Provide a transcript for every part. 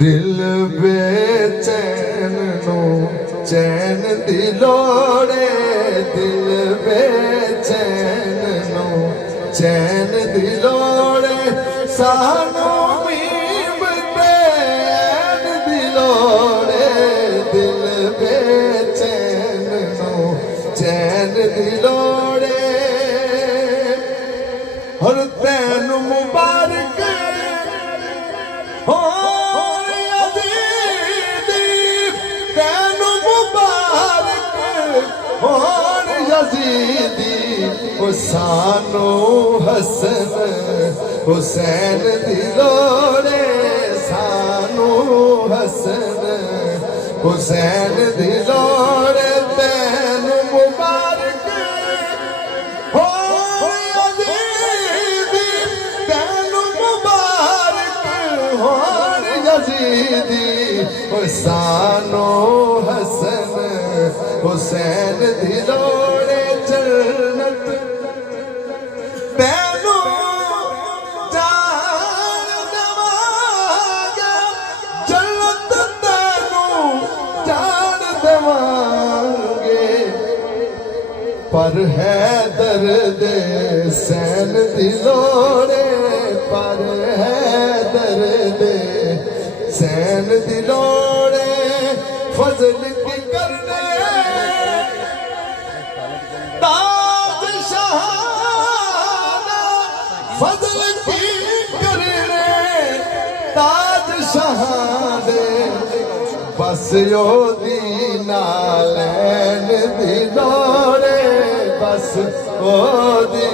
दिल बेचैन नो चैन दी लोड़े, दिल बेचैन नो चैन दी लोड़े, सानू मीम चैन दी लोड़े, दिल बेचैन नो चैन दी लोड़े। हर तैन मुबारक हो और यजीदी सानो हसन हुसैन दी लोड़े, सानो हसन हुसैन दी लोड़े। तैन मुबारक हो यजीदी, तैन मुबारक हो यजीदी सानो हसन हुसैन दी लोड़े। जन्नत तैनू जान देवांगे, जन्नत तैनू जान देवांगे, पर है दर्द सैन दी लोड़े, पर है दर्द सैन दी लोड़े। फजल की करने ताज शहाना, फजल की करने ताज शहादे, बस यो दीना लैन दी लोड़े, बस ओ दी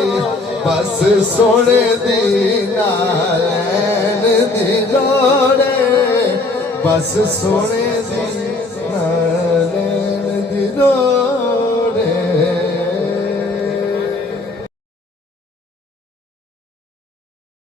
बस सोने दीना लैन दी लोड़े, बस सोने